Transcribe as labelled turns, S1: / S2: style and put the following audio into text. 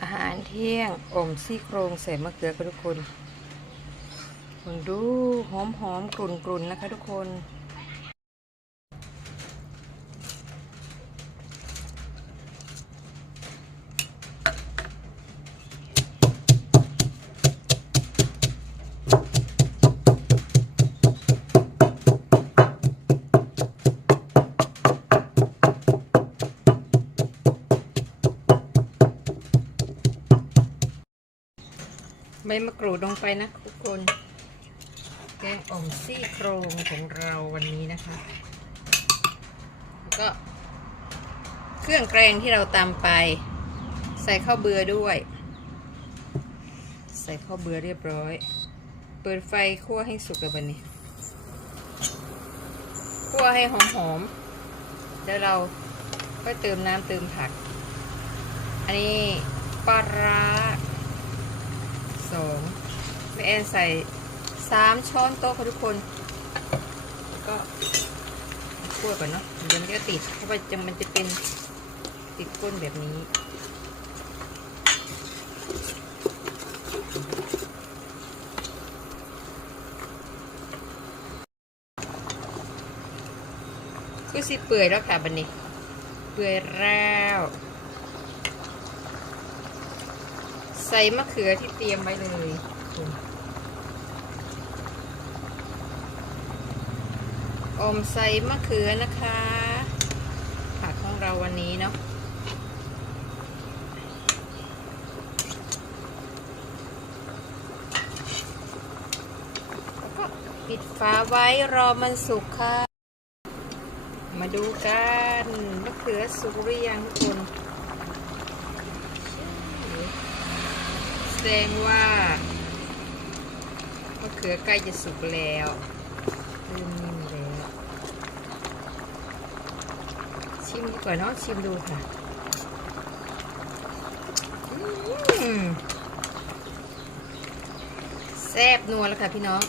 S1: อาหารเที่ยงอมซี่โครงใส่มะเขือค่ะทุกคนคุณดูหอมหอมๆกลุ่นกลุ่นๆนะคะทุกคน ใบมะกรูดลงไปนะทุกคน แกงอ่อมซี่โครงของเราวันนี้นะคะแล้วก็ เครื่องแกงที่เราตำไป ใส่ข้าวเบือด้วย ใส่ข้าวเบือเรียบร้อย เปิดไฟคั่วให้สุกเลยบันนี้คั่วให้หอมๆแล้วเราก็เติมน้ำเติมผัก อันนี้ปลาร้า แม่แอนใส่สามช้อนโต๊ะค่ะทุกคนก็คั่วก่อนเนาะเดี๋ยวมันจะติดเพราะว่าจะมันจะเป็นติดก้นแบบนี้คือสิเปื่อยแล้วค่ะบันนี้ เปื่อยแล้ว ใส่มะเขือที่เตรียมไว้เลย อมใสมะเขือนะคะ ผักของเราวันนี้เนาะแล้วก็ปิดฝาไว้รอมันสุกค่ะ มาดูกันมะเขือสุกหรือยังทุกคนแสดงว่ามะเขือใกล้จะสุกแล้วเริ่มนิ่มแล้ว ชิมดีกว่าเนาะชิมดูค่ะแซ่บนัวแล้วค่ะพี่น้อง